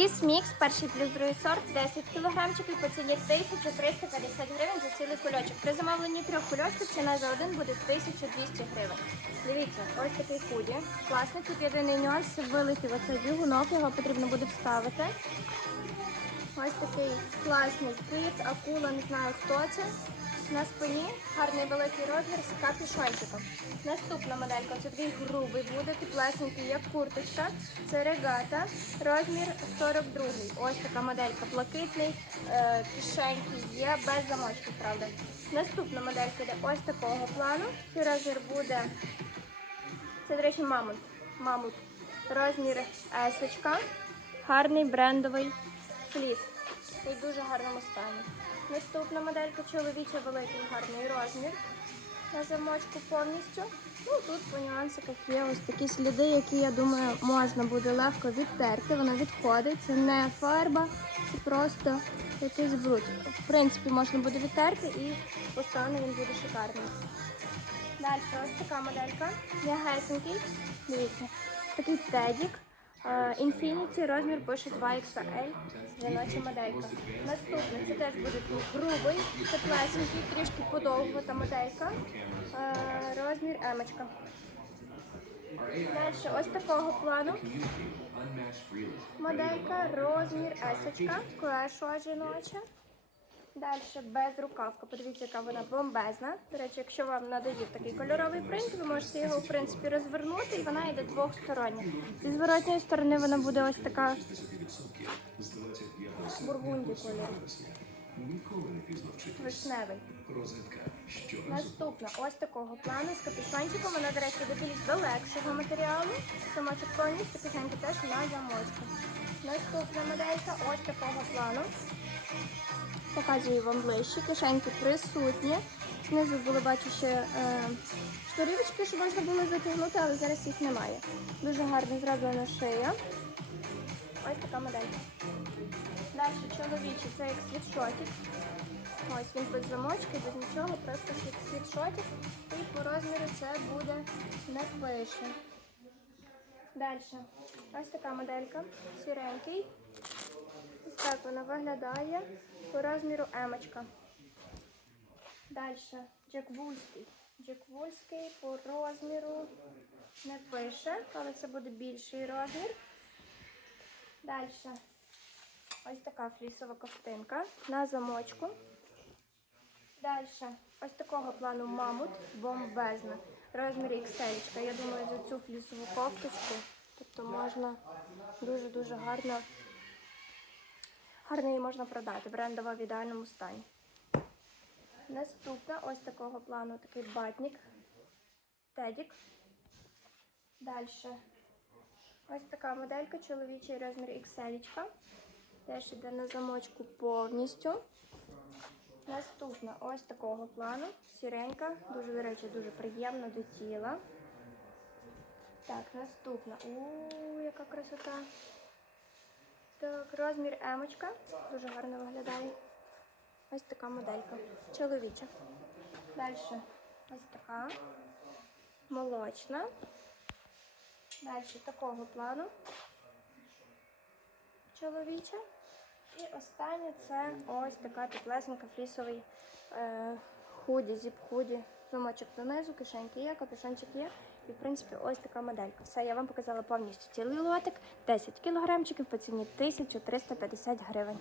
Фліс мікс, перший плюс другий сорт, 10 кілограмчиків по ціні 1350 гривень за цілий кульочок. При замовленні трьох кульочків ціна за один буде 1200 гривень. Дивіться, ось такий худі. Класний. Тут єдиний нюанс, вилетів оцей бігунок, його потрібно буде вставити. Ось такий класний кит, акула, не знаю хто це. На спині гарний великий розмір з капюшончиком. Наступна моделька, це такий грубий буде, теплесенький, як курточка. Це регата, розмір 42. Ось така моделька, блакитний, е, кишеньки є, без замочки, правда. Наступна моделька йде ось такого плану. Цей розмір буде, це, до речі, мамут. Мамут. Розмір есочка. Гарний брендовий фліс. І дуже гарному стані. Наступна моделька чоловіча великий гарний розмір на замочку повністю. Ну тут по нюансиках є ось такі сліди, які я думаю можна буде легко відтерти. Вона відходить. Це не фарба, це просто якийсь бруд. В принципі, можна буде відтерти і по стану він буде шикарний. Далі ось така моделька. М'ягесенький. Дивіться, такий тедік. Infinity розмір пише 2XL, жіноча моделька. Наступний це теж буде грубий, теплесенький, трішки подовгувата моделька. Розмір емочка. Далі ось такого плану. Моделька, розмір есочка, кешуа жіноча. Далі безрукавка. Подивіться, яка вона бомбезна. До речі, якщо вам надоїв такий кольоровий принт, ви можете його в принципі розвернути, і вона йде двохстороння. Зі зворотньої сторони вона буде ось така бургунді кольору. Вишневий. Наступна ось такого плану з капюшончиком. Вона, до речі, виділить до легшого матеріалу. Самочок повністю кишеньки теж на замочку. Наступна моделька ось такого плану. Показую вам ближче. Кишеньки присутні. Знизу були, бачу, ще е, шторівочки, що можна було затягнути, але зараз їх немає. Дуже гарно зроблена шия. Ось така моделька. Далі чоловічий, це як світшотик. Ось він без замочки, без нічого, просто світшотик. І по розміру це буде не пише. Далі. Ось така моделька. Сіренький. Так вона виглядає по розміру емочка. Далі Джек Вульський. Джек Вульський по розміру не пише, але це буде більший розмір. Далі ось така флісова ковтинка на замочку. Далі ось такого плану мамут бомбезна. Розмір XL. Я думаю, за цю флісову кофточку. Тобто можна дуже-дуже гарно Гарно її можна продати, брендова в ідеальному стані. Наступна ось такого плану такий батник. Тедік. Далі. Ось така моделька, чоловічий розмір XL. Теж йде на замочку повністю. Наступна ось такого плану. Сіренька. Дуже, до речі, дуже приємна до тіла. Так, наступна. У, яка красота. Так, розмір емочка. Дуже гарно виглядає. Ось така моделька. Чоловіча. Далі ось така. Молочна. Далі такого плану. Чоловіча. І останнє це ось така теплесенька флісовий е, худі, зіп-худі. Замочок донизу, кишеньки є, капюшончик є. І, в принципі, ось така моделька. Все, я вам показала повністю цілий лотик. 10 кілограмчиків по ціні 1350 гривень.